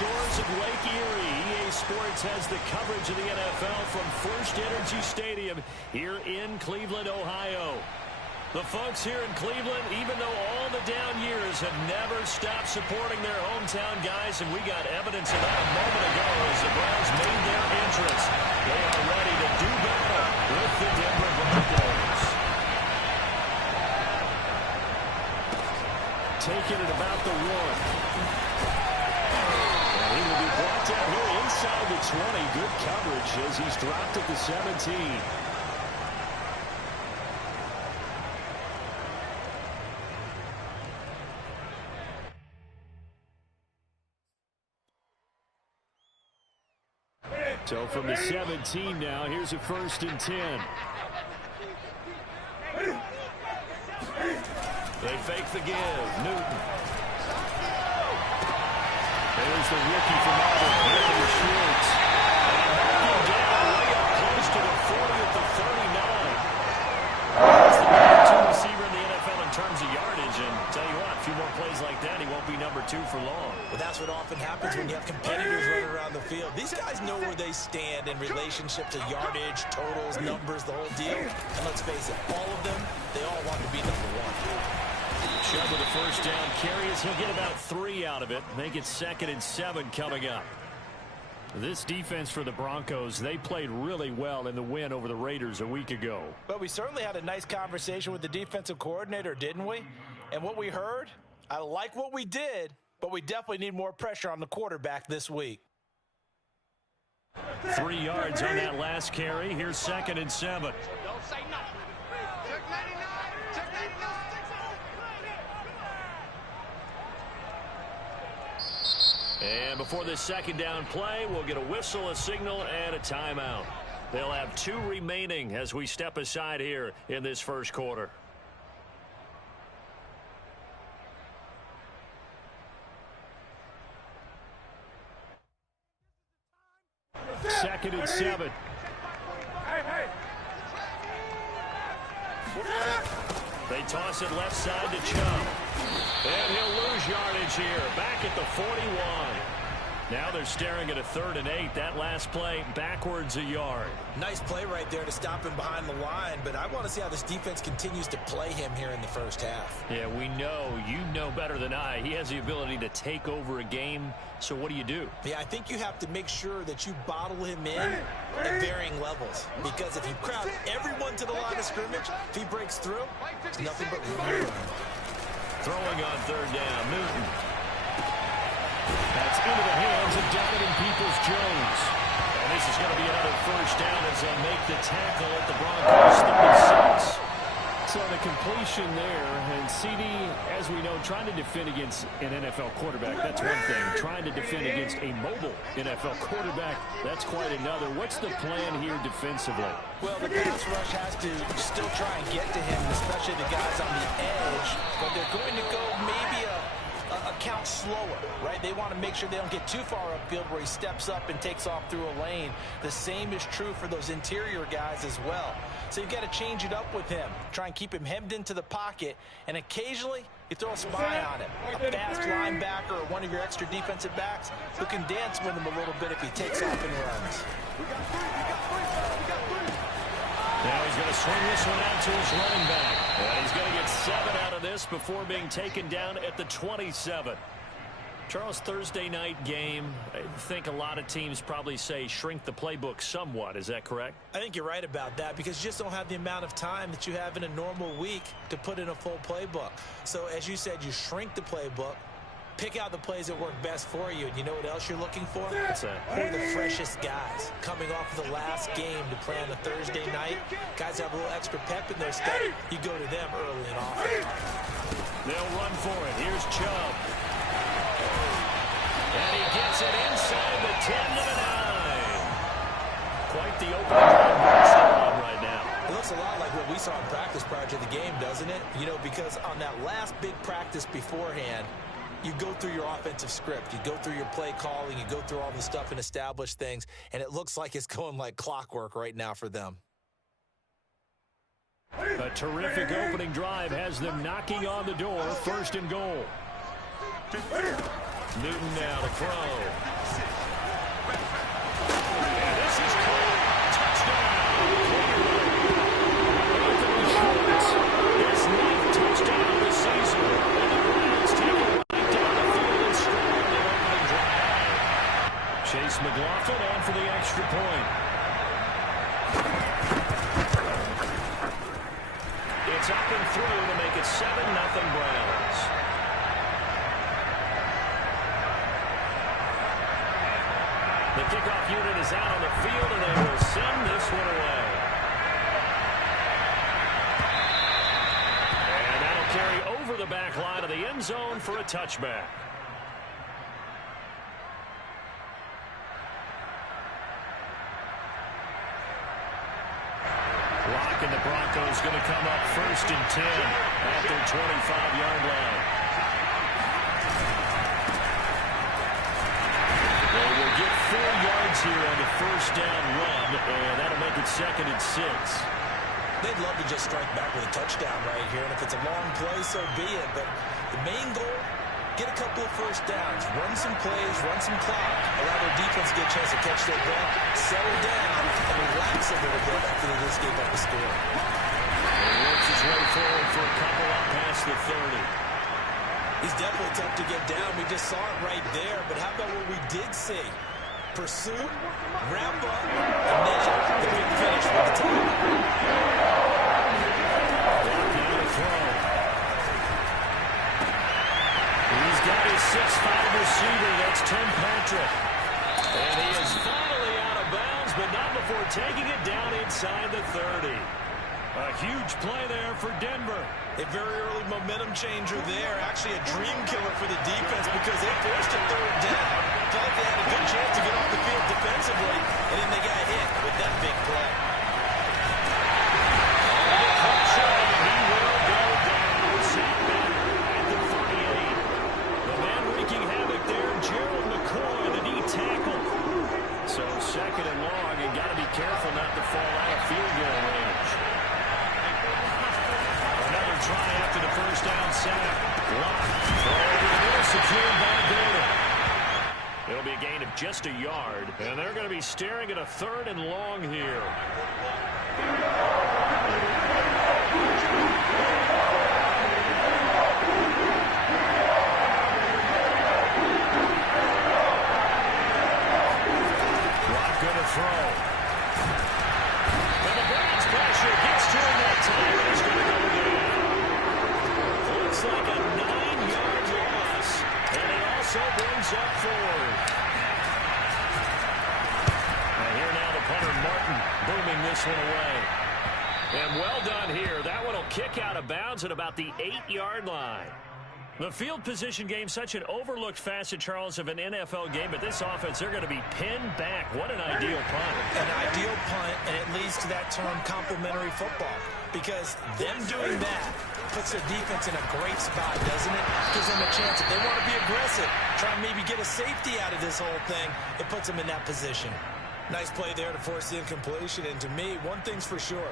shores of Lake Erie, EA Sports has the coverage of the NFL from First Energy Stadium here in Cleveland, Ohio. The folks here in Cleveland, even though all the down years, have never stopped supporting their hometown guys, and we got evidence of that a moment ago as the Browns made their entrance. They are ready to do battle with the Denver Broncos. Taking it about the 1. He will be brought down here inside the 20. Good coverage as he's dropped at the 17. So from the 17 now, here's a 1st and 10. They fake the give. Newton. There's the rookie from Auburn, Anthony Schwartz. Knocking down way up close to the 40 at the 39. He's the number 2 receiver in the NFL in terms of yardage, and tell you what, a few more plays like that, he won't be number 2 for long. Well, that's what often happens when you have competitors running around the field. These guys know where they stand in relationship to yardage, totals, numbers, the whole deal. And let's face it, all of them, they all want to be number 1. Chubb with a 1st down carry as he'll get about 3 out of it. Make it 2nd and 7 coming up. This defense for the Broncos, they played really well in the win over the Raiders a week ago. But we certainly had a nice conversation with the defensive coordinator, didn't we? And what we heard, I like what we did, but we definitely need more pressure on the quarterback this week. 3 yards on that last carry. Here's 2nd and 7. Don't say nothing. Check 99. Check 99. And before this 2nd down play, we'll get a whistle, a signal, and a timeout. They'll have 2 remaining as we step aside here in this 1st quarter. Second and 7. They toss it left side to Chubb. And he'll lose yardage here. Back at the 41. Now they're staring at a 3rd and 8. That last play backwards a yard. Nice play right there to stop him behind the line, but I want to see how this defense continues to play him here in the 1st half. Yeah, we know. You know better than I. He has the ability to take over a game. So what do you do? Yeah, I think you have to make sure that you bottle him in at varying levels. Because if you crowd everyone to the line of scrimmage, if he breaks through, it's nothing but room. Throwing on 3rd down, Newton. That's into the hands of Donovan Peoples-Jones. And this is going to be another 1st down as they'll make the tackle at the Broncos 36. So the completion there, and CD, as we know, trying to defend against an NFL quarterback, that's one thing. Trying to defend against a mobile NFL quarterback, that's quite another. What's the plan here defensively? Well, the pass rush has to still try and get to him, especially the guys on the edge. But they're going to go maybe a count slower, right? They want to make sure they don't get too far upfield where he steps up and takes off through a lane. The same is true for those interior guys as well. So you've got to change it up with him. Try and keep him hemmed into the pocket, and occasionally you throw a spy on him. A fast linebacker or one of your extra defensive backs who can dance with him a little bit if he takes off and runs. Now he's going to swing this one out to his running back. And he's going to get 7 out of this before being taken down at the 27. Charles, Thursday night game, I think a lot of teams probably say shrink the playbook somewhat. Is that correct? I think you're right about that because you just don't have the amount of time that you have in a normal week to put in a full playbook. So as you said, you shrink the playbook, pick out the plays that work best for you. And you know what else you're looking for? What's that? Who are the freshest guys coming off of the last game to play on a Thursday night? Guys have a little extra pep in their step. You go to them early and often. They'll run for it. Here's Chubb. And he gets it inside the 10 to the 9. Quite the opening drive right now. It looks a lot like what we saw in practice prior to the game, doesn't it? You know, because on that last big practice beforehand, you go through your offensive script. You go through your play calling. You go through all the stuff and establish things. And it looks like it's going like clockwork right now for them. A terrific opening drive has them knocking on the door. 1st and goal. Newton now to throw. And this is caught. Touchdown, Cleveland. Anthony Schwartz, his 9th touchdown of the season. And the Browns take it right down the field and score on the opening drive. Chase McLaughlin on for the extra point. It's up and through to make it 7-0 Browns. The kickoff unit is out on the field, and they will send this one away. And that'll carry over the back line of the end zone for a touchback. Lock and the Broncos going to come up 1st and 10 at their 25-yard line. They will get 4 yards here on the first down run, and that'll make it 2nd and 6. They'd love to just strike back with a touchdown right here, and if it's a long play, so be it. But the main goal, get a couple of first downs, run some plays, run some clock, allow their defense to get a chance to catch their breath, settle down, and relax a little bit after they just gave up a score. He works his way forward for a couple up past the 30. He's definitely tough to get down. We just saw it right there, but how about what we did see? Pursuit, wrap up, and then the big finish with the tackle. Now to throw. He's got his 6'5" receiver. That's Tim Patrick. And he is finally out of bounds, but not before taking it down inside the 30. A huge play there for Denver. A very early momentum changer there. Actually a dream killer for the defense because they forced a 3rd down. Felt like they had a good chance to get off the field defensively, and then they got hit with that big play. He will go down. Sack back at the 38. The man wreaking havoc there, Gerald McCoy, the D tackle. So 2nd and long, and got to be careful not to fall out of field goal range. Another try after the first down sack. Locked. Throw over the middle, secured by Gordon. It'll be a gain of just a yard, and they're going to be staring at a 3rd and long here. Rock going to throw. And the Browns pressure gets to him that time, and he's going to go down. Looks like a 9-yard loss, and it also brings up 4. And here now the punter Martin booming this one away. And well done here. That one will kick out of bounds at about the 8-yard line. The field position game, such an overlooked facet, Charles, of an NFL game, but this offense, they're going to be pinned back. What an ideal punt. An ideal punt, and it leads to that term complementary football, because them doing that puts their defense in a great spot, doesn't it? Gives them a chance. If they want to be aggressive, try and maybe get a safety out of this whole thing, it puts them in that position. Nice play there to force the incompletion, and to me, one thing's for sure.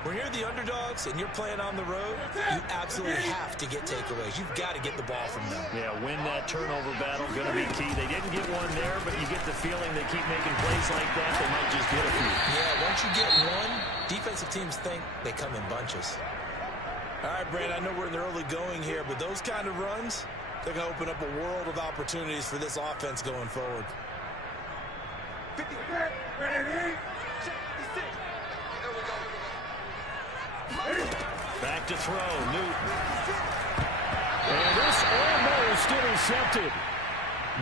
When you're the underdogs and you're playing on the road, you absolutely have to get takeaways. You've got to get the ball from them. Yeah, win that turnover battle, going to be key. They didn't get one there, but you get the feeling they keep making plays like that, they might just get a few. Yeah, once you get one, defensive teams think they come in bunches. All right, Brand, I know we're in the early going here, but those kind of runs, they're going to open up a world of opportunities for this offense going forward. 50, ready, back to throw, Newton. And this almost intercepted.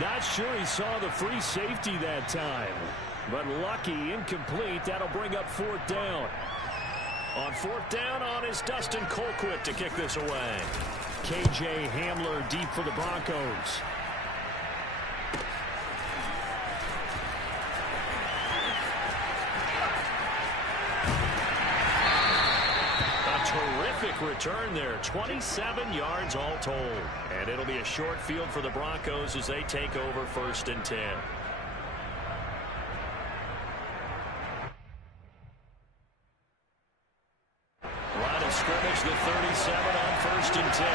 Not sure he saw the free safety that time. But lucky, incomplete. That'll bring up 4th down. On 4th down on is Dustin Colquitt to kick this away. KJ Hamler deep for the Broncos. Terrific return there. 27 yards all told. And it'll be a short field for the Broncos as they take over 1st and 10. Line of scrimmage, the 37 on 1st and 10.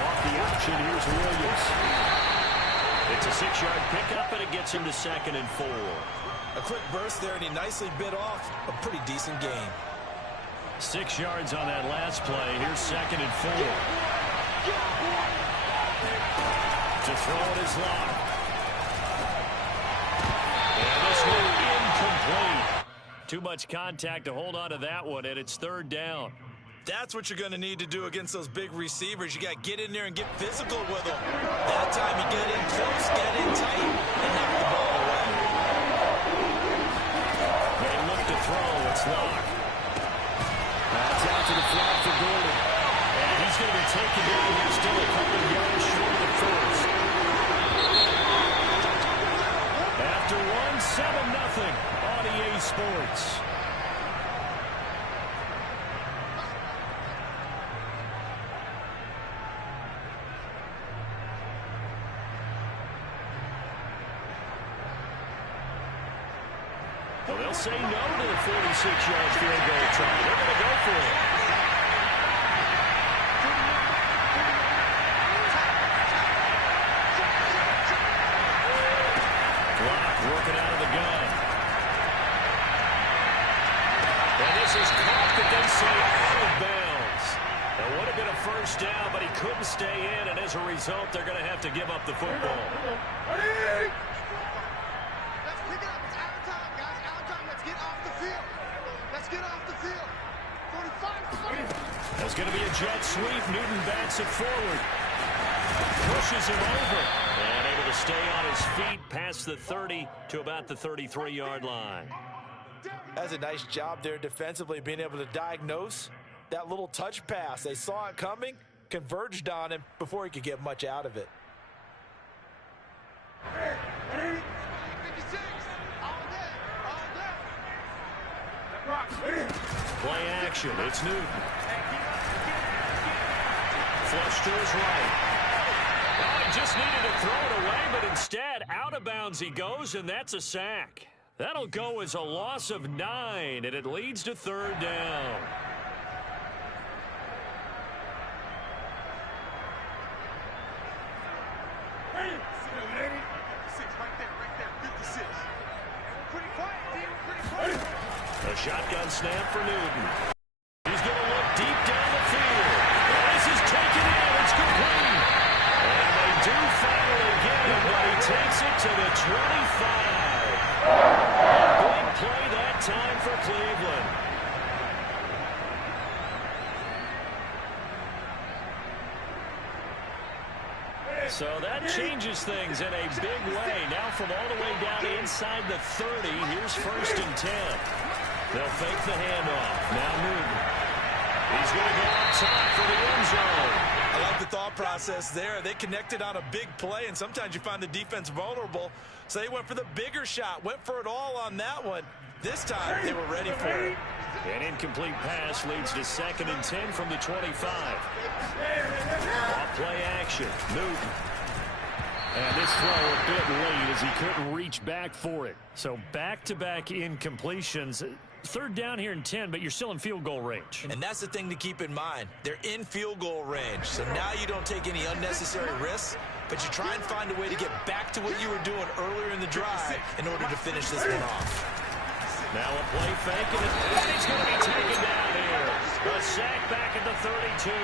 Off option. Here's Williams. It's a 6-yard pickup, and it gets him to 2nd and 4. A quick burst there, and he nicely bit off a pretty decent gain. 6 yards on that last play. Here's 2nd and 4. To throw it is Locke. And this one incomplete. Too much contact to hold on to that one, and it's 3rd down. That's what you're going to need to do against those big receivers. You got to get in there and get physical with them. That time you get in close, get in tight, and knock the ball away. They look to throw. It's Locke. That's out to the flat for Gordon. And he's going to be taken down here, still a couple of yards short of the first. After 7-0 on EA Sports. Well, they'll say no to the 46-yard field goal try. They're going to go for it. Clock working out of the gun. And this is caught, but they say out of bounds. That would have been a first down, but he couldn't stay in, and as a result, they're going to have to give up the football. There's going to be a jet sweep. Newton bats it forward. Pushes him over. And able to stay on his feet past the 30 to about the 33-yard line. That's a nice job there defensively, being able to diagnose that little touch pass. They saw it coming, converged on him before he could get much out of it. 56, all day. Play action. It's Newton. Flush to his right. Oh, he just needed to throw it away, but instead, out of bounds he goes, and that's a sack. That'll go as a loss of 9, and it leads to 3rd down. A shotgun snap for Newton. He's going to look deep down the field. This is taken in. It's complete. And they do finally get him, but he takes it to the 25. Big play that time for Cleveland. So that changes things in a big way. Now from all the way down inside the 30, here's 1st and 10. They'll fake the handoff. Now Newton. He's going to go up top for the end zone. I like the thought process there. They connected on a big play, and sometimes you find the defense vulnerable. So they went for the bigger shot, went for it all on that one. This time, they were ready for it. An incomplete pass leads to 2nd and 10 from the 25. Off play action. Newton. And this throw a bit late as he couldn't reach back for it. So back-to-back incompletions. 3rd down here and 10, but you're still in field goal range. And that's the thing to keep in mind. They're in field goal range. So now you don't take any unnecessary risks, but you try and find a way to get back to what you were doing earlier in the drive in order to finish this one off. Now a play fake, and he's going to be taken down here. A sack back at the 32.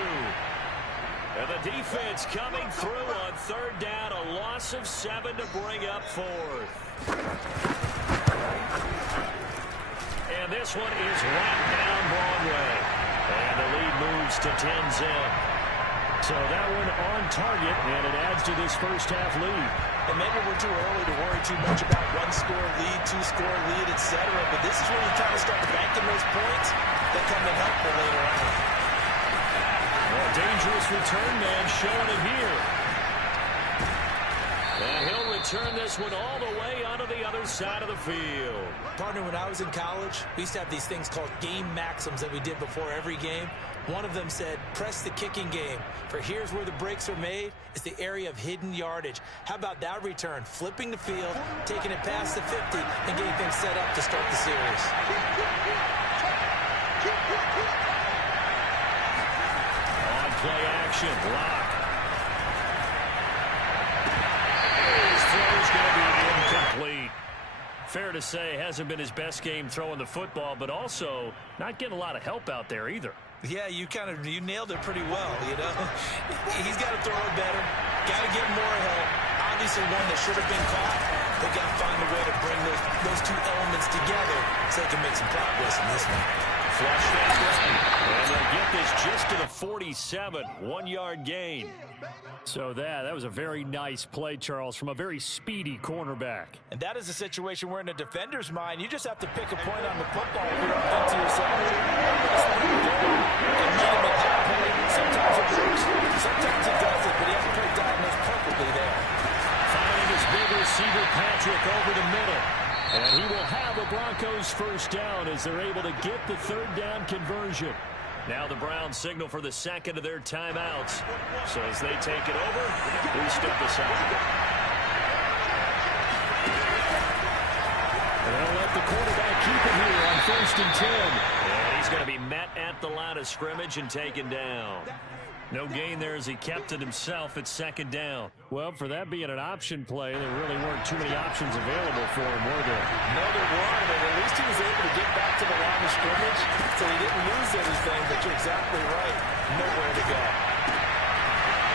And the defense coming through on 3rd down. A loss of 7 to bring up 4th. And this one is right down Broadway. And the lead moves to 10-zip. So that one on target, and it adds to this first half lead. And maybe we're too early to worry too much about one-score lead, two-score lead, etc. But this is where you kind of start banking those points that come in helpful later on. A dangerous return man showing it here. And he'll return this one all the way onto the other side of the field. Partner, when I was in college, we used to have these things called game maxims that we did before every game. One of them said, press the kicking game. For here's where the breaks are made. It's the area of hidden yardage. How about that return? Flipping the field, taking it past the 50, and getting things set up to start the series. On play action, Locke. to say hasn't been his best game throwing the football, but also not getting a lot of help out there either. Yeah, you nailed it pretty well, you know. He's got to throw it better. Got to get more help. Obviously one that should have been caught. They got to find a way to bring those two elements together so they can make some progress in this one. Flush that right. And they'll get this just to the 47. 1-yard gain. So that was a very nice play, Charles, from a very speedy cornerback. And that is a situation where in a defender's mind, you just have to pick a point on the football. You don't think to yourself, and meet him at that point. Sometimes it works, sometimes it doesn't, but he has to put it diagnosed perfectly there. Finding his big receiver, Patrick, over the middle. And he will have a Broncos first down as they're able to get the third down conversion. Now the Browns signal for the second of their timeouts. So as they take it over, we step aside. And they'll let the quarterback keep it here on 1st and 10. And he's going to be met at the line of scrimmage and taken down. No gain there as he kept it himself at 2nd down. Well, for that being an option play, there really weren't too many options available for him, were there? No, there weren't, and at least he was able to get back to the line of scrimmage, so he didn't lose anything, but you're exactly right. Nowhere to go.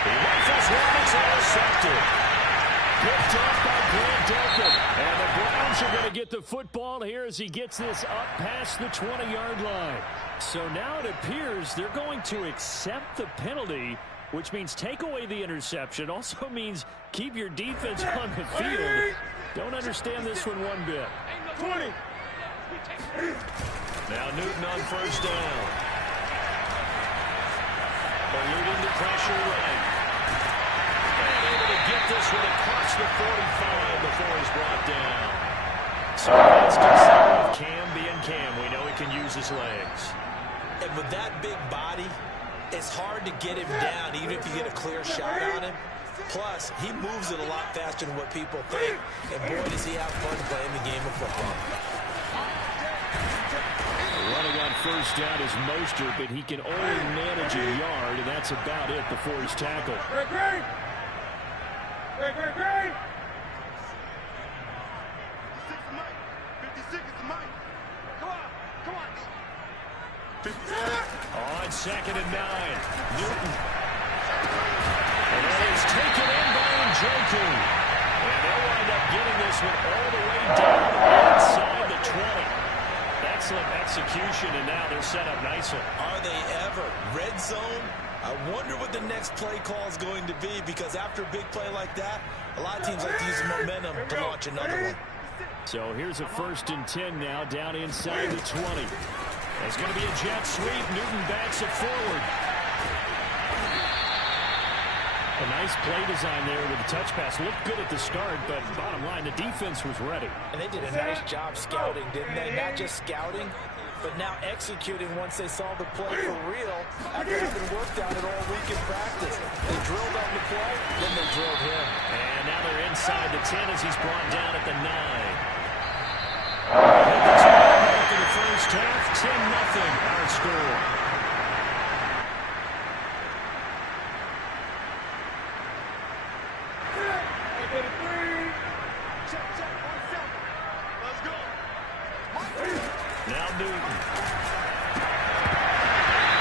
He rifles one, it's intercepted. Picked off by Grant Delpit. And the Browns are going to get the football here as he gets this up past the 20-yard line. So now it appears they're going to accept the penalty, which means take away the interception. Also means keep your defense on the field. Don't understand this one bit. 20. Now Newton on 1st down. Eluding the pressure right. And able to get this one across the 45 before he's brought down. So that's considered with Cam being Cam. We know he can use his legs. And with that big body, it's hard to get him down, even if you get a clear shot on him. Plus, he moves it a lot faster than what people think. And boy, does he have fun playing the game of football. Running on 1st down is Mostert, but he can only manage a yard, and that's about it before he's tackled. Great. 56 is Mike. Come on. 56. On 2nd and 9, Newton. And that is taken in by Njoku. And they'll wind up getting this one all the way down inside the 20. Excellent execution, and now they're set up nicely. Are they ever? Red zone? I wonder what the next play call is going to be, because after a big play like that, a lot of teams like to use momentum to launch another one. So here's a 1st and 10 now down inside the 20. It's going to be a jet sweep. Newton backs it forward. A nice play design there with the touch pass. Looked good at the start, but bottom line, the defense was ready. And they did a nice job scouting, didn't they? Not just scouting, but now executing once they saw the play for real after having worked on it all week in practice. They drilled on the play, then they drilled him. And now they're inside the 10 as he's brought down at the 9. Hit the 2 after the first half, 10-0 our score. Now Newton.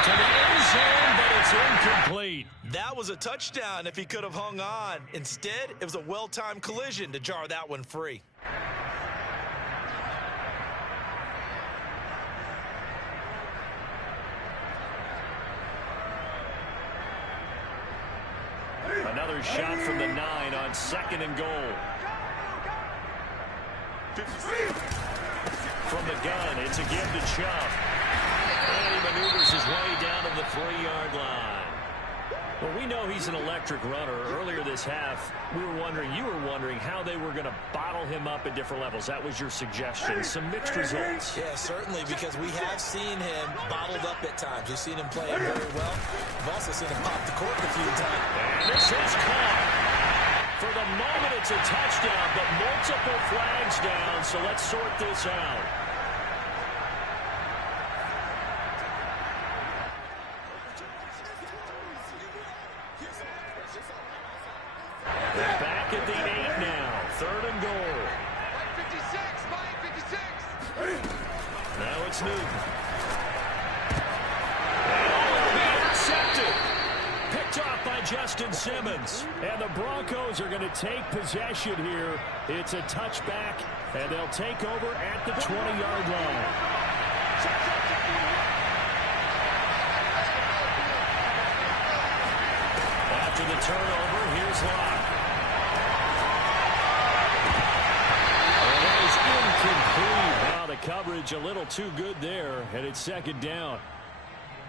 To the end zone, but it's incomplete. That was a touchdown if he could have hung on. Instead, it was a well-timed collision to jar that one free. Another shot from the 9 on 2nd and goal. From the gun, it's again to Chubb. And he maneuvers his way down to the 3-yard line. Well, we know he's an electric runner. Earlier this half, you were wondering how they were going to bottle him up at different levels. That was your suggestion. Some mixed results. Yeah, certainly, because we have seen him bottled up at times. We've seen him play it very well. We've also seen him pop the cork a few times. And this is caught. For the moment, it's a touchdown, but multiple flags down, so let's sort this out. They're back at the 8 now. 3rd and goal. Mike 56, Mike 56. is Newton. And will be intercepted. Picked off by Justin Simmons. And the Broncos are going to take possession here. It's a touchback, and they'll take over at the 20-yard line. After the turnover, here's Locke. And that is incomplete. Wow, the coverage a little too good there, and it's second down.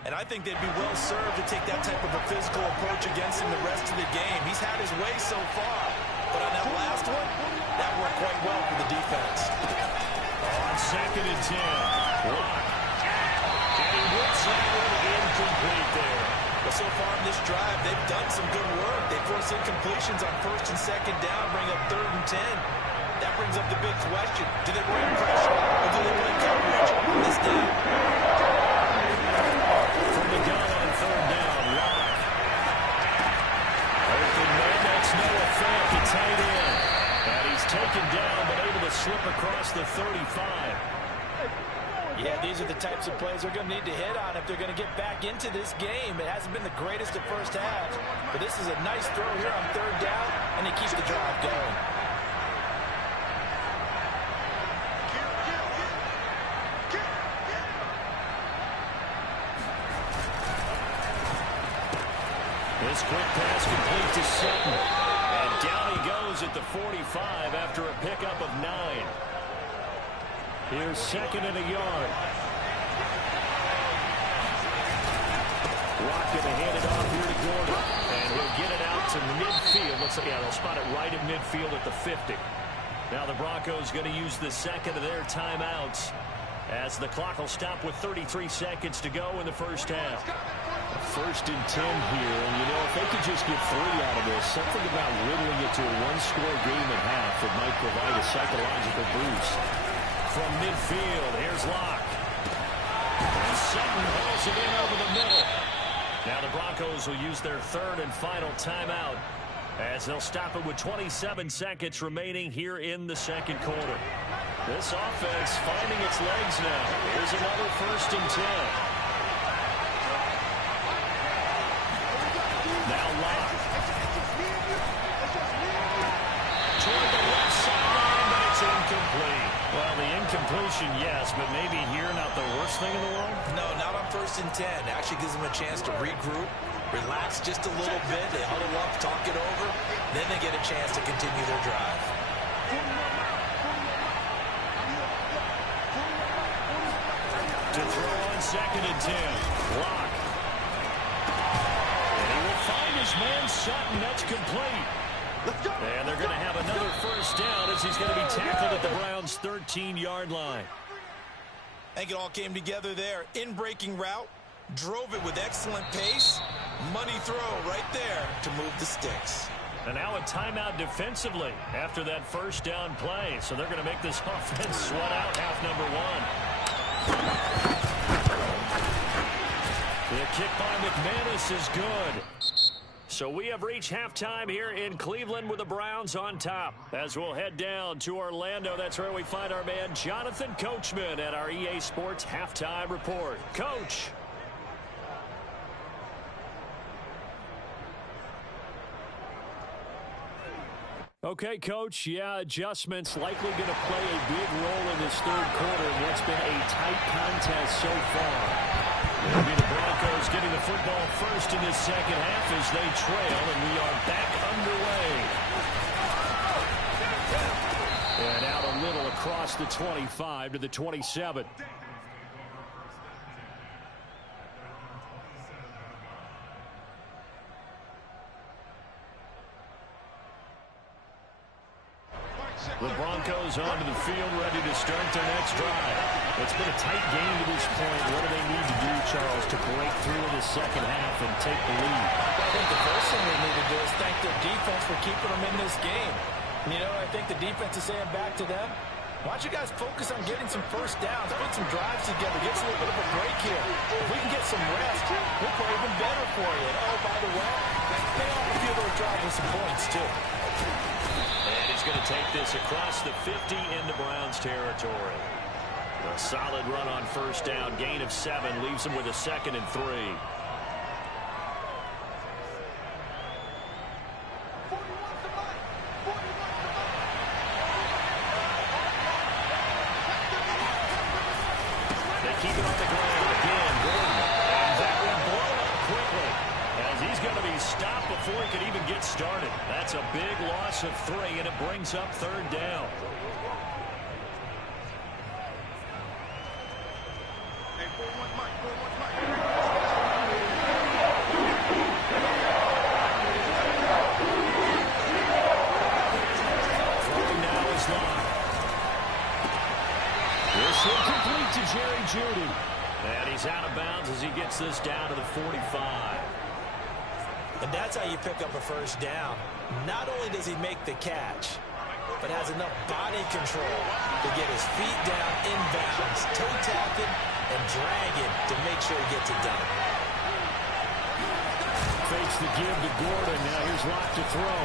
And I think they'd be well served to take that type of a physical approach against him the rest of the game. He's had his way so far, but on that last one, that worked quite well for the defense. On second and 10, Locke. And he whips that one incomplete there. But so far in this drive, they've done some good work. They force incompletions on first and second down, bring up third and 10. That brings up the big question. Do they bring pressure or do they play coverage on this down? From the gun on third down, Locke. Open man, that's Noah Fant, the tight end. And he's taken down, but able to slip across the 35. Yeah, these are the types of plays they're going to need to hit on if they're going to get back into this game. It hasn't been the greatest of first halves, but this is a nice throw here on third down, and it keeps the drive going. This quick pass complete to Sutton. And down he goes at the 45 after a pickup of 9. Here's second and a yard. Rock going to hand it off here to Gordon. And he'll get it out to midfield. Looks like, yeah, they'll spot it right at midfield at the 50. Now the Broncos going to use the second of their timeouts as the clock will stop with 33 seconds to go in the first half. First and 10 here, and you know, if they could just get 3 out of this, something about whittling it to a one-score game at half that might provide a psychological boost. From midfield, here's Locke. And Sutton hauls it in over the middle. Now the Broncos will use their third and final timeout as they'll stop it with 27 seconds remaining here in the second quarter. This offense finding its legs now. Here's another first and 10. Now Locke. Toward the left sideline, but it's incomplete. Well, the incompletion, yes, but maybe here not the worst thing in the world? No, not on first and 10. It actually gives them a chance to regroup, relax just a little bit. They huddle up, talk it over. Then they get a chance to continue their drive. To throw on second and 10. Locke. And he will find his man Sutton. That's complete. And they're going to have another first down as he's going to be tackled at the Browns' 13-yard line. I think it all came together there. In-breaking route, drove it with excellent pace. Money throw right there to move the sticks. And now a timeout defensively after that first down play. So they're going to make this offense sweat out half number 1. The kick by McManus is good. So we have reached halftime here in Cleveland with the Browns on top. As we'll head down to Orlando, that's where we find our man Jonathan Coachman at our EA Sports Halftime Report. Coach. Okay, Coach, yeah, adjustments likely going to play a big role in this third quarter in what's been a tight contest so far. It'll be the Broncos getting the football first in this second half as they trail, and we are back underway. And out a little across the 25 to the 27. The Broncos onto the field, ready to start their next drive. It's been a tight game to this point. What do they need to do, Charles, to break through in the second half and take the lead? I think the first thing they need to do is thank their defense for keeping them in this game. You know, I think the defense is saying back to them, why don't you guys focus on getting some first downs, put some drives together, get us a little bit of a break here. If we can get some rest, we'll play even better for you. And oh, by the way, pay off a few of those drives with some points, too. And he's going to take this across the 50 into Browns territory. A solid run on first down. Gain of 7 leaves him with a 2nd and 3. They keep it on the ground again. And that will blow up quickly, as he's going to be stopped before he could even get started. That's a big loss of 3, and it brings up 3rd down. Incomplete to Jerry Jeudy. And he's out of bounds as he gets this down to the 45. And that's how you pick up a first down. Not only does he make the catch, but has enough body control to get his feet down inbounds, toe tap it, and drag it to make sure he gets it done. Fakes the give to Gordon. Now here's Locke to throw.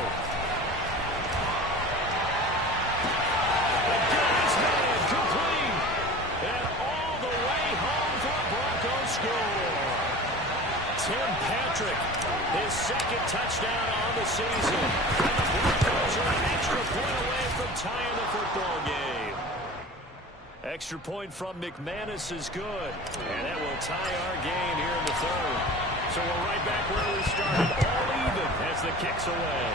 Tim Patrick, his 2nd touchdown on the season. And the Broncos are an extra point away from tying the football game. Extra point from McManus is good. And that will tie our game here in the 3rd. So we're right back where we started, all even as the kick's away.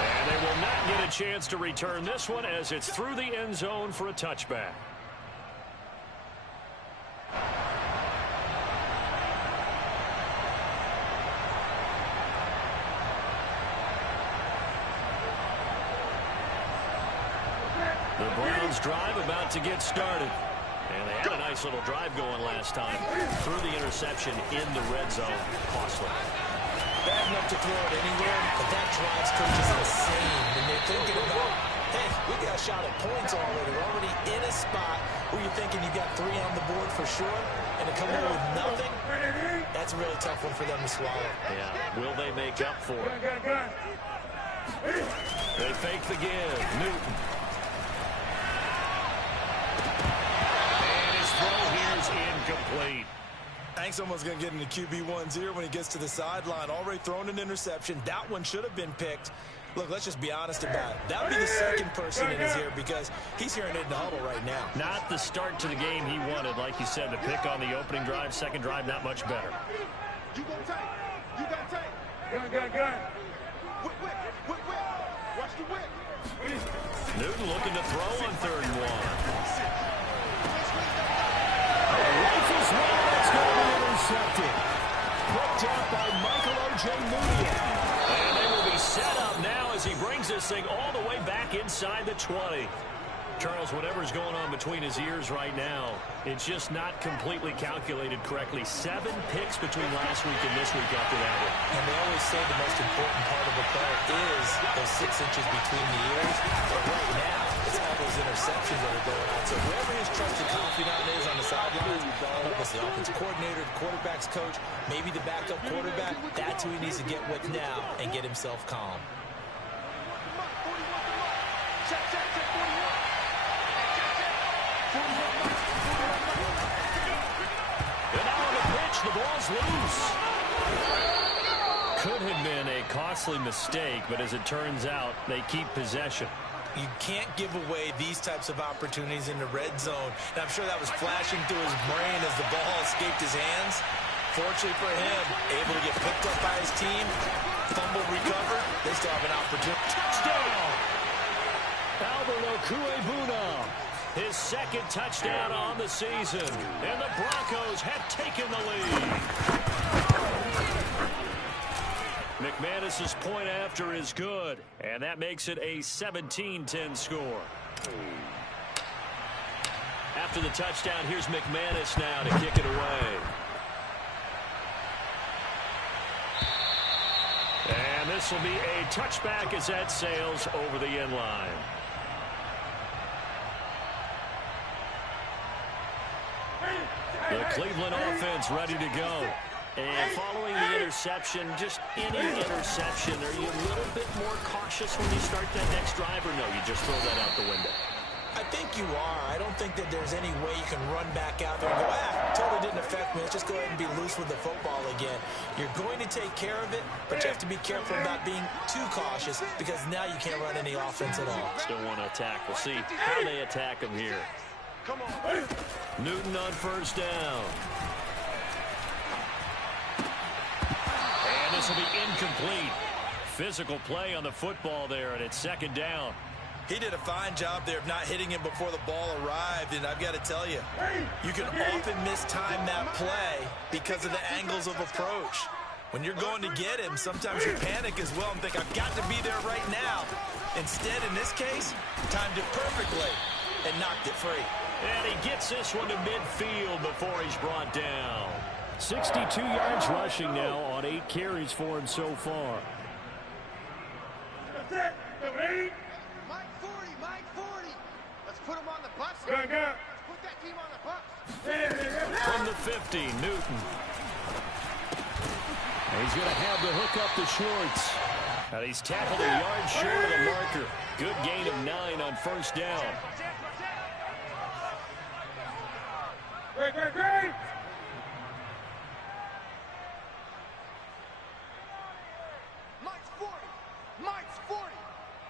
And they will not get a chance to return this one as it's through the end zone for a touchback. The Browns drive about to get started. And they had a nice little drive going last time. Threw the interception in the red zone. Costly. Bad enough to throw it anywhere, but that drives coaches insane when they're thinking about, hey, we got a shot at points already. We're already in a spot where you're thinking you got 3 on the board for sure, and to come in with nothing, that's a really tough one for them to swallow. Yeah, will they make up for it? They fake the give. Newton. Incomplete. Hank's almost going to get into QB1's ear when he gets to the sideline. Already thrown an interception. That one should have been picked. Look, let's just be honest about it. That would be the 2nd person in his ear because he's hearing it in the huddle right now. Not the start to the game he wanted. Like you said, the pick on the opening drive, 2nd drive, not much better. You got tank. You got tank. Gun. Whip. Watch the whip. Newton looking to throw on 3rd and 1. That's going to be intercepted. Picked up by Michael O.J. Moody. And they will be set up now as he brings this thing all the way back inside the 20. Charles, whatever's going on between his ears right now, it's just not completely calculated correctly. 7 picks between last week and this week after that one. And they always say the most important part of a player is those 6 inches between the ears. But right now, it's all those interceptions that are going on. So whoever his trusted confidant is on the sidelines, I don't know if it's the offensive coordinator, the quarterback's coach, maybe the backup quarterback, that's who he needs to get with now and get himself calm. Check, 41. And now on the pitch, the ball's loose. Could have been a costly mistake, but as it turns out, they keep possession. You can't give away these types of opportunities in the red zone. And I'm sure that was flashing through his brain as the ball escaped his hands. Fortunately for him, able to get picked up by his team, fumble recovered. They still have an opportunity. Touchdown! Albert Okwuegbuna, his 2nd touchdown on the season. And the Broncos have taken the lead. McManus's point after is good, and that makes it a 17-10 score. After the touchdown, here's McManus now to kick it away. And this will be a touchback as that sails over the end line. The Cleveland offense ready to go. And following the interception, just any interception, are you a little bit more cautious when you start that next drive, or no, you just throw that out the window? I think you are. I don't think that there's any way you can run back out there and go, totally didn't affect me. Let's just go ahead and be loose with the football again. You're going to take care of it, but you have to be careful about being too cautious because now you can't run any offense at all. Still want to attack. We'll see how they attack him here. Come on. Newton on first down. And this will be incomplete. Physical play on the football there, and it's second down. He did a fine job there of not hitting him before the ball arrived, and I've got to tell you, you can often mistime that play because of the angles of approach. When you're going to get him, sometimes you panic as well and think, I've got to be there right now. Instead, in this case, timed it perfectly and knocked it free. And he gets this one to midfield before he's brought down. 62 yards rushing now on 8 carries for him so far. That's it. Mike 40, Mike 40. Let's put him on the bus. Let's put that team on the bus. From the 50, Newton. And he's going to have to hook up the shorts. And he's tackled a yard short of the marker. Good gain of 9 on first down. Great. Mike's 40. Mike's 40.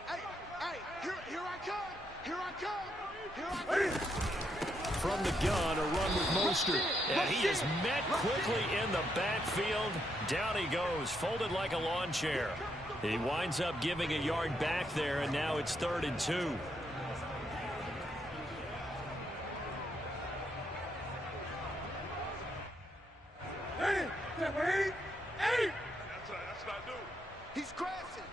Hey, here I come. From the gun, a run with Mostert. And he is met quickly in the backfield. Down he goes, folded like a lawn chair. He winds up giving a yard back there, and now it's 3rd and 2. That's what I do. He's crashing.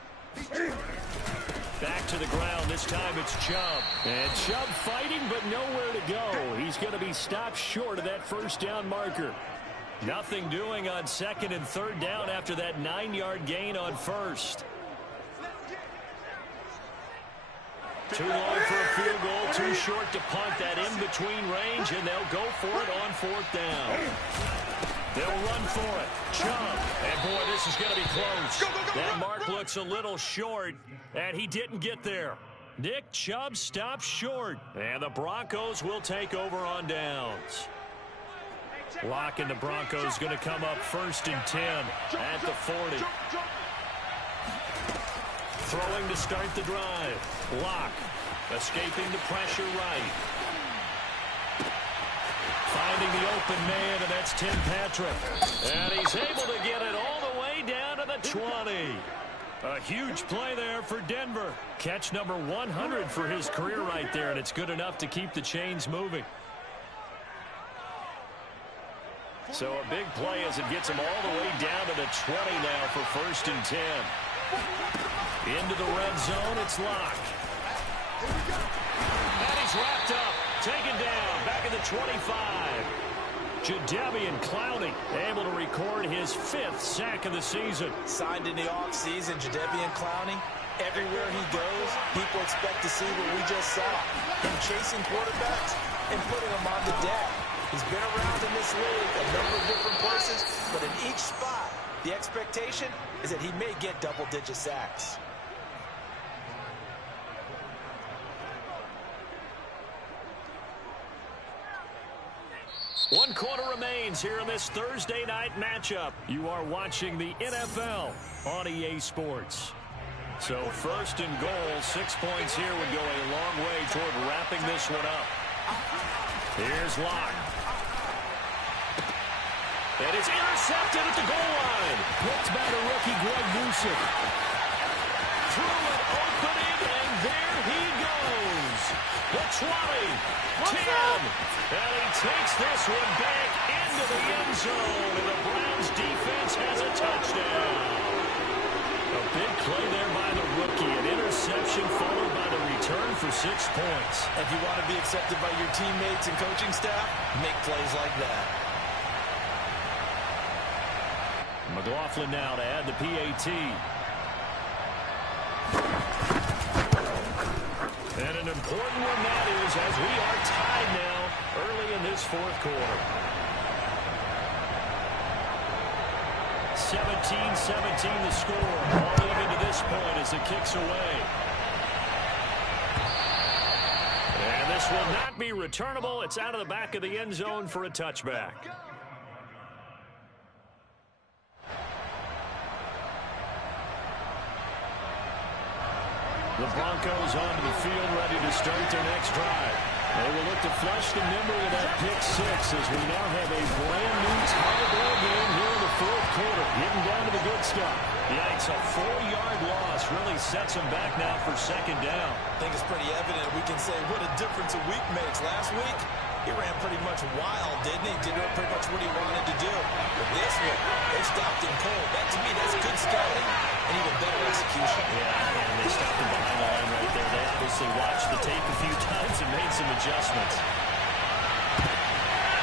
Back to the ground. This time it's Chubb. And Chubb fighting, but nowhere to go. He's going to be stopped short of that first down marker. Nothing doing on 2nd and 3rd down after that 9-yard gain on first. Too long for a field goal, too short to punt. That in-between range, and they'll go for it on 4th down. They'll run for it. Chubb. And, boy, this is going to be close. That mark looks a little short, and he didn't get there. Nick Chubb stops short, and the Broncos will take over on downs. Lock and the Broncos going to come up 1st and 10 at the 40. Throwing to start the drive. Lock escaping the pressure right. Finding the open man, and that's Tim Patrick. And he's able to get it all the way down to the 20. A huge play there for Denver. Catch number 100 for his career right there, and it's good enough to keep the chains moving. So a big play as it gets him all the way down to the 20 now for 1st and 10. Into the red zone, it's Locke. And he's wrapped up, taken down, back at the 25. Jadeveon Clowney able to record his 5th sack of the season. Signed in the offseason, Jadeveon Clowney, everywhere he goes, people expect to see what we just saw. Him chasing quarterbacks and putting them on the deck. He's been around in this league a number of different places, but in each spot, the expectation is that he may get double-digit sacks. One quarter remains here in this Thursday night matchup. You are watching the NFL on EA Sports. So 1st and goal, 6 points here would go a long way toward wrapping this one up. Here's Locke. It is intercepted at the goal line. Picked by the rookie Greg Newsom. Through an opening, and there he goes. The 20, 10, and he takes this one back into the end zone, and the Browns defense has a touchdown. A big play there by the rookie, an interception followed by the return for 6 points. If you want to be accepted by your teammates and coaching staff, make plays like that. McLaughlin now to add the PAT. And an important one that is, as we are tied now early in this 4th quarter. 17-17 the score. All even to this point as it kicks away. And This will not be returnable. It's out of the back of the end zone for a touchback. The Broncos onto the field, ready to start their next drive. They will look to flush the memory of that pick six as we now have a brand-new tie-ball game here in the fourth quarter. Getting down to the good stuff. Yikes, a 4-yard loss really sets them back now for second down. I think it's pretty evident. We can say what a difference a week makes. Last week, he ran pretty much wild, didn't he? Did pretty much what he wanted to do. But this one, they stopped him cold. That, to me, that's good scouting and even better execution. Yeah, and they stopped him behind the line right there. They obviously watched the tape a few times and made some adjustments.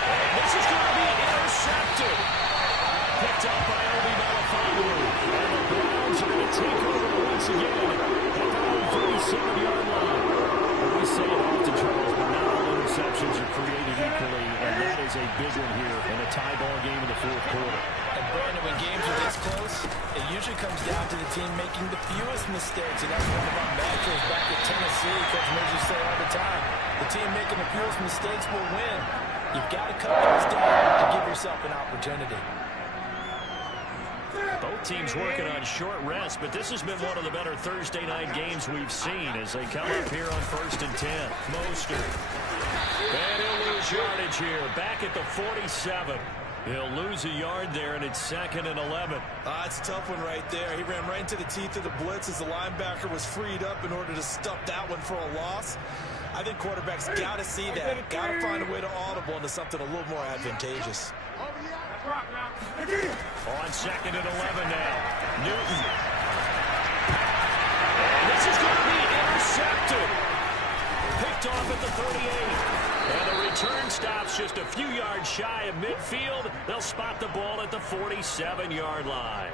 And this is going to be intercepted. Picked up by Obi Melifonwu. And the Browns are going to take over once again at their own 37-yard line. And we say it often, Charles, but not all interceptions are created equally, and that is a big one here in a tie ball game in the fourth quarter. And Brandon, when games are this close, it usually comes down to the team making the fewest mistakes, and that's one of our mantras back at Tennessee. Coach Murphy say all the time, the team making the fewest mistakes will win. You've got to cut those down to give yourself an opportunity. Both teams working on short rest, but this has been one of the better Thursday night games we've seen as they come up here on 1st and 10. Mostert. And he'll lose yardage here. Back at the 47. He'll lose a yard there, and it's 2nd and 11. It's a tough one right there. He ran right into the teeth of the blitz as the linebacker was freed up in order to stuff that one for a loss. I think quarterbacks got to see that. Got to find a way to audible into something a little more advantageous. On 2nd and 11 now. Newton. And this is going to be intercepted. Picked off at the 38. And the return stops just a few yards shy of midfield. They'll spot the ball at the 47-yard line.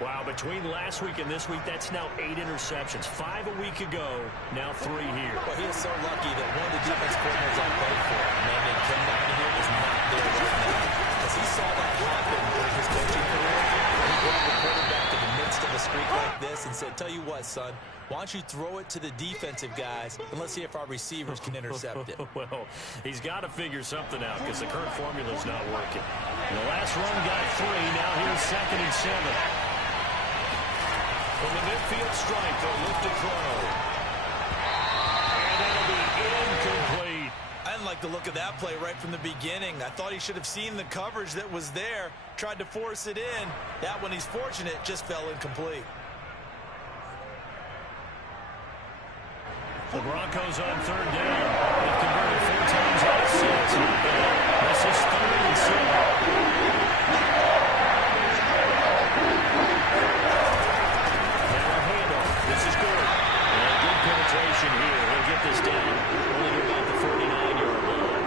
Wow, between last week and this week, that's now 8 interceptions. 5 a week ago, now 3 here. Well, he is so lucky that one of the defense coordinators I played for, a man named Ken Down here, is not there right now. Because he saw that happen during his coaching career. He brought the quarterback in the midst of a streak like this and said, tell you what, son, why don't you throw it to the defensive guys, and let's see if our receivers can intercept it. Well, he's got to figure something out because the current formula's not working. The last run got 3. Now here's 2nd and 7. From the midfield stripe, they'll look to throw. And that'll be incomplete. I didn't like the look of that play right from the beginning. I thought he should have seen the coverage that was there, tried to force it in. That one, he's fortunate, just fell incomplete. The Broncos on 3rd down. They've converted 4 times out of 6. Not bad. This is 3rd and 7. This is good. And good penetration here. He'll get this down only to about the 49-yard line.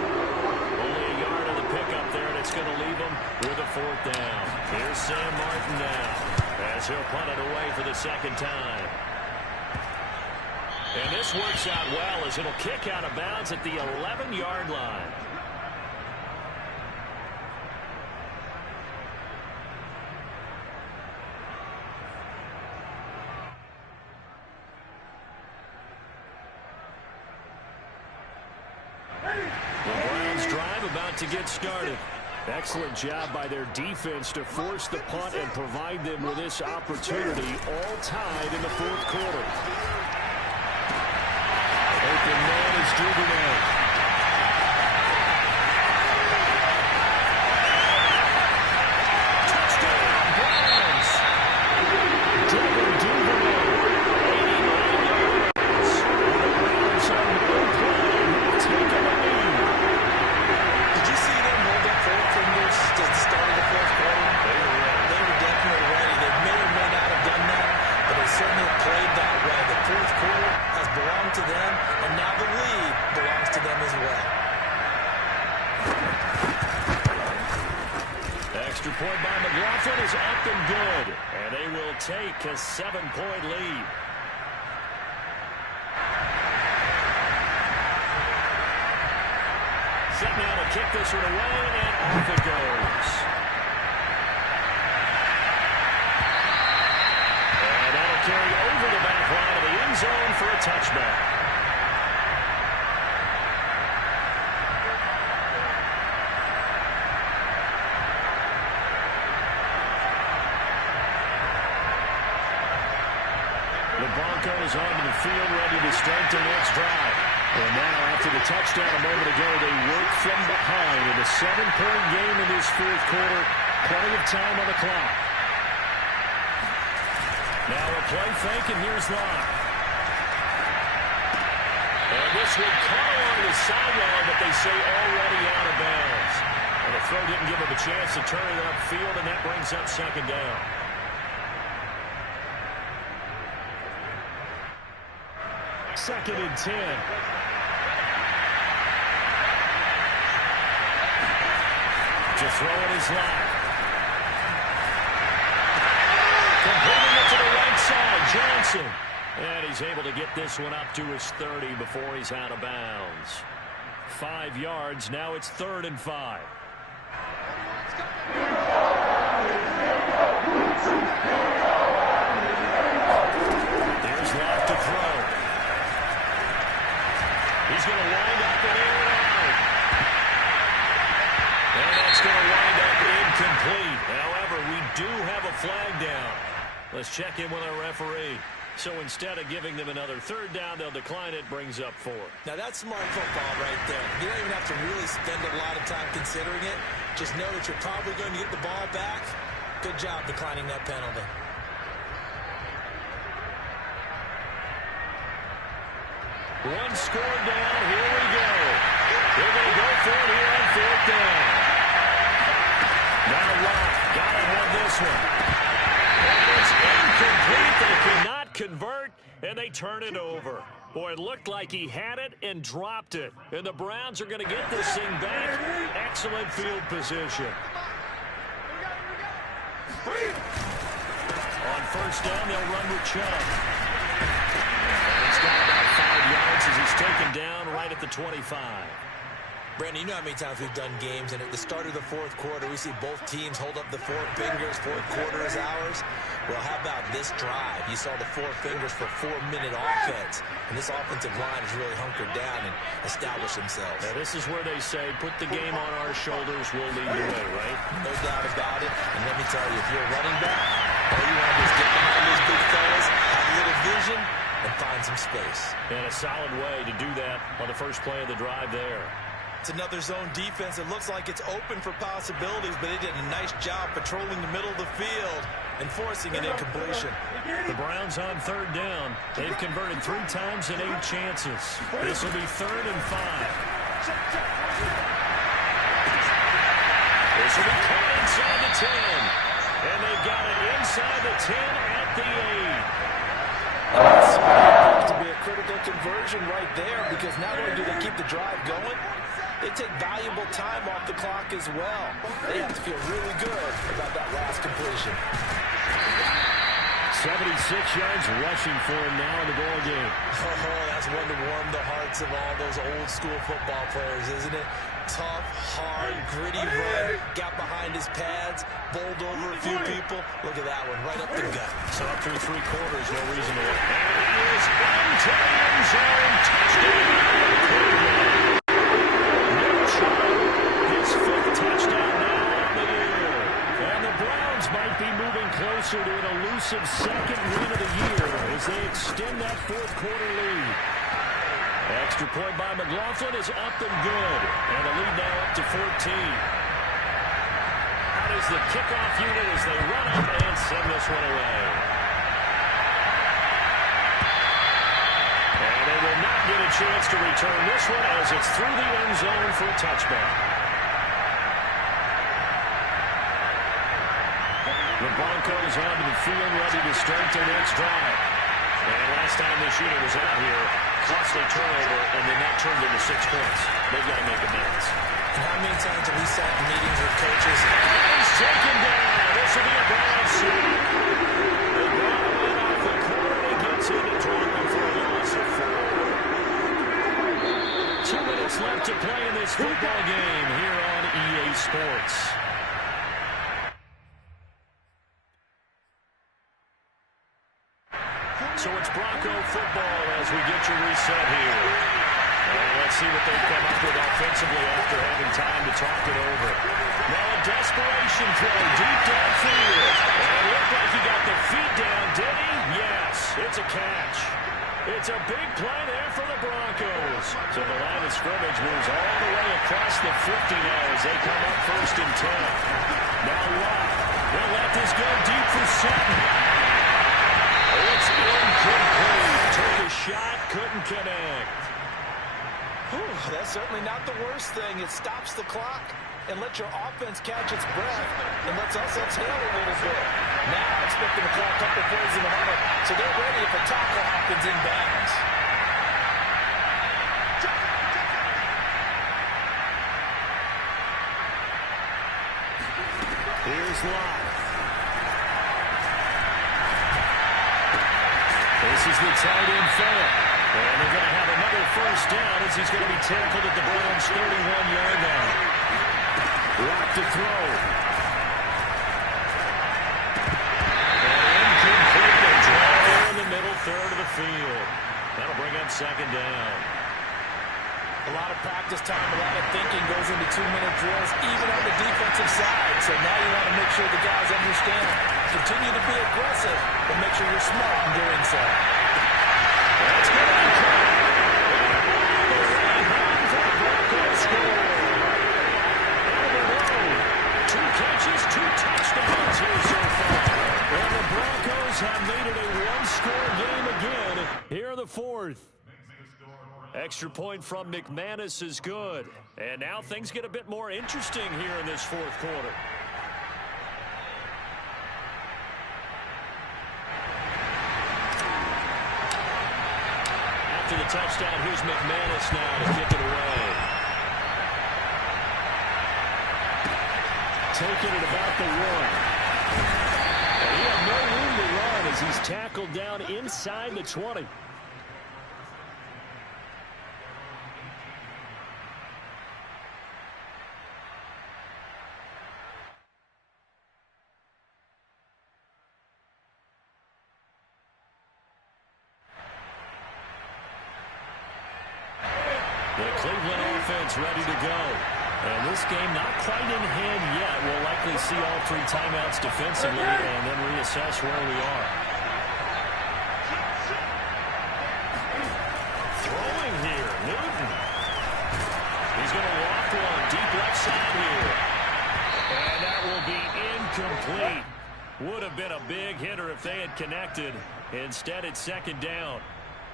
Only a yard of the pickup there, and it's going to leave him with a 4th down. Here's Sam Martin now as he'll punt it away for the 2nd time. And this works out well as it'll kick out of bounds at the 11-yard line. The Browns drive about to get started. Excellent job by their defense to force the punt and provide them with this opportunity, all tied in the 4th quarter. Open man is Duvernay. Touchdown, Browns! Devin Duvernay, 89 yards. The Browns on no play have taken the lead. Did you see them hold up 4 fingers to the start of the 4th quarter? They were definitely ready. They may or may not have done that, but they certainly played that way. The 4th quarter has belonged to them, and now the lead belongs to them as well. Extra point by McLaughlin is up and good, and they will take a 7-point lead. Set now to kick this one away, and off it goes. And that'll carry over the back line of the end zone for a touchback. The Broncos onto the field, ready to start their next drive. And now, after the touchdown a moment ago, they work from behind in a 7-point game in this fourth quarter. Plenty of time on the clock. Now a play fake, and here's Locke. And this one caught along the sideline, but they say already out of bounds. And the throw didn't give him a chance to turn it upfield, and that brings up second down. Second and 10. To throw it is Locke. Completing it to the right side, Johnson. And he's able to get this one up to his 30 before he's out of bounds. 5 yards. Now it's 3rd and 5. There's Locke to throw. He's going to wind up and air it out. And that's going to wind up incomplete. However, we do have a flag down. Let's check in with our referee. So instead of giving them another 3rd down, they'll decline it, brings up 4. Now that's smart football right there. You don't even have to really spend a lot of time considering it. Just know that you're probably going to get the ball back. Good job declining that penalty. One scored down. Here we go. They're going to go for it here on 4th down. Now Locke got to have this one. And it's incomplete. They cannot convert, and they turn it over. Boy, it looked like he had it and dropped it. And the Browns are going to get this thing back. Excellent field position. On 1st down, they'll run with Chubb. And he's got about 5 yards as he's taken down right at the 25. Brandon, you know how many times we've done games, and at the start of the 4th quarter, we see both teams hold up the 4 fingers, 4th quarter is ours. Well, how about this drive? You saw the 4 fingers for 4-minute offense, and this offensive line has really hunkered down and established themselves. Now, this is where they say, put the game on our shoulders, we'll lead the way, right? No doubt about it, and let me tell you, if you're a running back, all you want to do is get behind those big fellas, have a little vision, and find some space. And a solid way to do that on the first play of the drive there. It's another zone defense. It looks like it's open for possibilities, but it did a nice job patrolling the middle of the field and forcing an incompletion. The Browns on 3rd down. They've converted 3 times in 8 chances. This will be 3rd and 5. This will be caught inside the 10. And they've got it inside the 10 at the 8. To be a critical conversion right there, because not only do they keep the drive going, they take valuable time off the clock as well. They have to feel really good about that last completion. 76 yards rushing for him now in the ball game. Oh, that's one to warm the hearts of all those old school football players, isn't it? Tough, hard, gritty run, got behind his pads, bowled over a few people. Look at that one, right up the gut. So up through 3 quarters, no reason to look. And he is into the end zone. Touchdown. His 5th touchdown now on the year. And the Browns might be moving closer to an elusive 2nd win of the year as they extend that 4th quarter lead. Extra point by McLaughlin is up and good. And the lead now up to 14. Out is the kickoff unit as they run up and send this one away. And they will not get a chance to return this one as it's through the end zone for a touchback. The Broncos onto the field ready to start their next drive. And last time this unit was out here, costly turnover, and then that turned into 6 points. They've got to make amends. And how many times have we sat in meetings with coaches? And he's taken down. This will be a Browns sack. The Browns went off the corner and gets in to drop him for a loss of 4. 2 minutes left to play in this football game here on EA Sports. So it's Bronco football as we get you reset here. And let's see what they come up with offensively after having time to talk it over. Now a desperation throw deep downfield. And it looked like he got the feet down, did he? Yes, it's a catch. of scrimmage moves all the way across the 50 now as they come up 1st and 10. Now Watt will let this go deep for Sutton. It's incomplete. Took a shot, couldn't connect. Whew, that's certainly not the worst thing. It stops the clock and lets your offense catch its breath and lets us exhale a little bit. Now expecting to call a couple plays in the huddle, so they're ready if a tackle happens in bounds. Here's Locke. This is the tight end fail. And they're going to have another 1st down as he's going to be tackled at the Browns' 31-yard line. Locke to throw. And incomplete. They draw in the middle third of the field. That'll bring up 2nd down. A lot of practice time, a lot of thinking goes into 2-minute drills, even on the defensive side. So now you want to make sure the guys understand. Continue to be aggressive, but make sure you're smart in doing so. That's good. The Broncos score. On the road. 2 catches, 2 touchdowns here so far. And the Broncos have made it a one-score game again here in the 4th. Extra point from McManus is good. And now things get a bit more interesting here in this 4th quarter. After the touchdown, here's McManus now to kick it away. Taking it about the 1. And he had no room to run as he's tackled down inside the 20. The Cleveland offense ready to go. And this game not quite in hand yet. We'll likely see all 3 timeouts defensively and then reassess where we are. Throwing here, Newton. He's going to walk one deep left side here. And that will be incomplete. Would have been a big hitter if they had connected. Instead, it's 2nd down.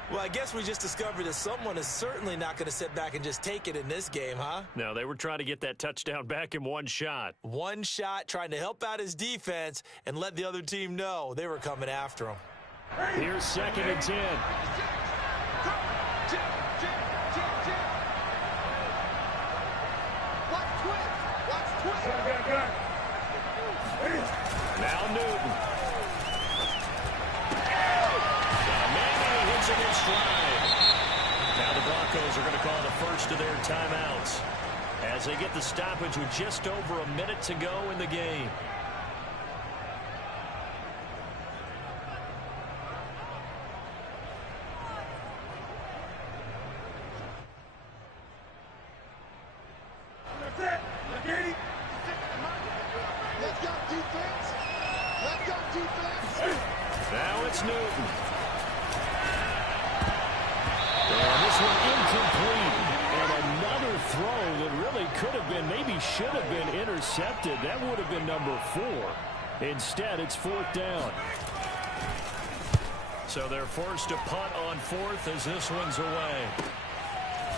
Well, I guess we just discovered that someone is certainly not going to sit back and just take it in this game, huh? No, they were trying to get that touchdown back in one shot. One shot, trying to help out his defense and let the other team know they were coming after him. Here's 2nd and 10. Now Newton. In his stride. Now the Broncos are going to call the first of their timeouts as they get the stoppage with just over a minute to go in the game. Now it's Newton. And this one incomplete. And another throw that really could have been, maybe should have been intercepted. That would have been number 4. Instead, it's 4th down. So they're forced to punt on 4th as this one's away.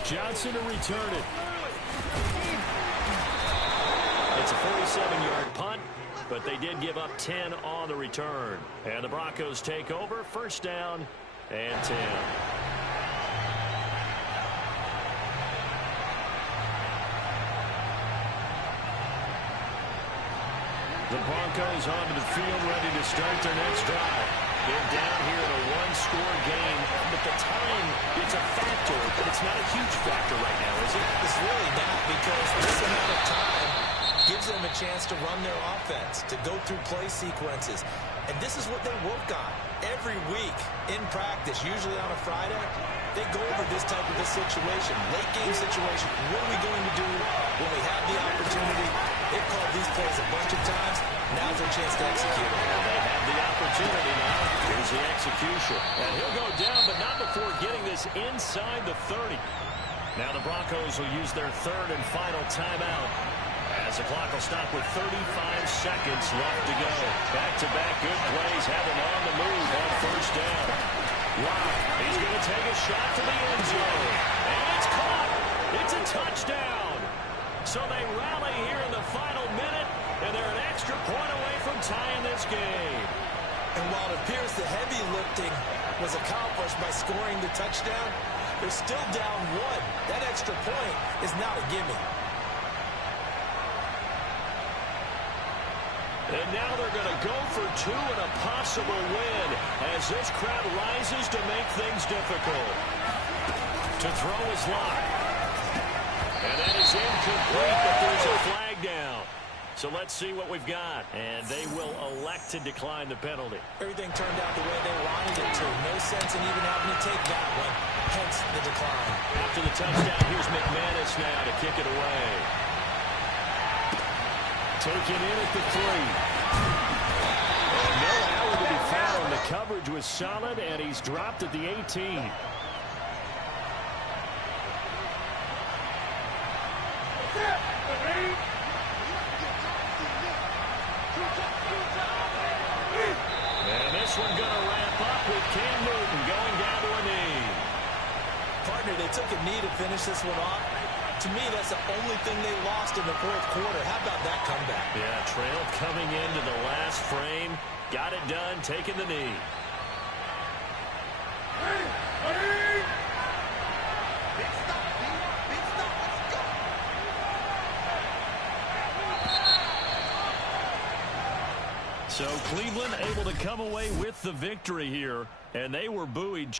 Johnson to return it. It's a 47-yard punt, but they did give up 10 on the return. And the Broncos take over, 1st down and 10. The Broncos onto the field, ready to start their next drive. They're down here in a one-score game, but the time, it's a factor, but it's not a huge factor right now, is it? It's really not, because this amount of time gives them a chance to run their offense, to go through play sequences. And this is what they work on every week in practice, usually on a Friday. They go over this type of a situation, late game situation. What are we going to do when we have the opportunity? They've called these plays a bunch of times. Now's their chance to execute. Well, they have the opportunity now. Here's the execution. And he'll go down, but not before getting this inside the 30. Now the Broncos will use their third and final timeout as the clock will stop with 35 seconds left to go. Back-to-back good plays have him on the move on first down. Wow, he's going to take a shot to the end zone. And it's caught. It's a touchdown. So they rally here in the final minute, and they're an extra point away from tying this game. And while it appears the heavy lifting was accomplished by scoring the touchdown, they're still down one. That extra point is not a gimme. And now they're going to go for two and a possible win as this crowd rises to make things difficult. To throw is locked. And that is incomplete, but there's a flag down. So let's see what we've got. And they will elect to decline the penalty. Everything turned out the way they wanted it to. No sense in even having to take that one. Hence the decline. After the touchdown, here's McManus now to kick it away. Taken in at the 3. And no error to be found. The coverage was solid, and he's dropped at the 18. And this one going to wrap up with Cam Newton going down to a knee. Partner, they took a knee to finish this one off. To me, that's the only thing they lost in the fourth quarter. How about that comeback? Yeah, trail coming into the last frame. Got it done, taking the knee. So Cleveland able to come away with the victory here, and they were buoyed.